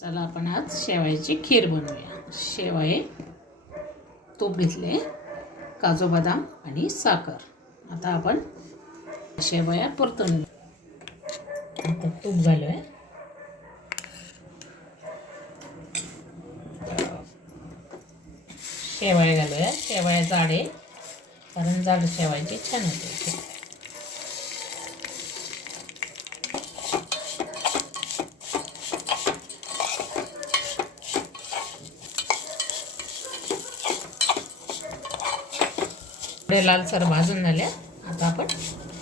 चला आपण आज शेवयाची खीर बनवूया. शेवये, तूप घेतले, काजू बदाम आणि साखर. आता आपण शेवया परतून घेऊ. आता तूप घालूया. शेवया घालूया. शेवया जाड आहे कारण जाड शेवयाची छान होते. थोडे लालसर भाजून झाल्या. आता आपण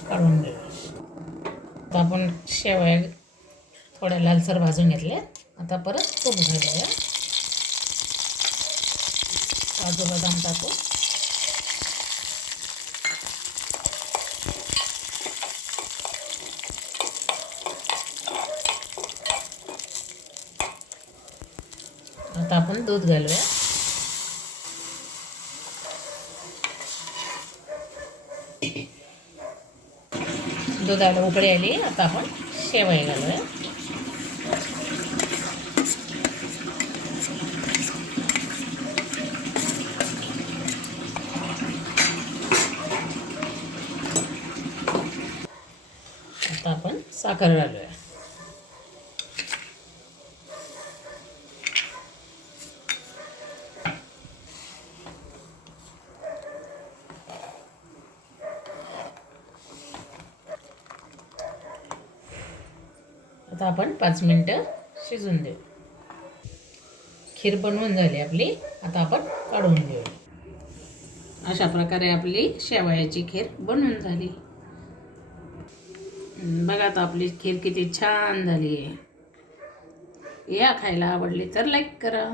काढून घेऊ. आता आपण शेवया थोड्या लालसर भाजून घेतल्या. आता परत तूप घालूया. काजू बदाम टाकू. आता आपण दूध घालूया. दुधाला उकळी आली. आता आपण शेवया घालूया. आता आपण साखर घालूया. आता आपण 5 मिनिटं शिजून देऊ. खीर बनवून झाली आपली. आता आपण काढून घेऊ. अशा प्रकारे आपली शेवयाची खीर बनवून झाली. बघा आता आपली खीर किती छान झाली आहे. या खायला. आवडली तर लाईक करा.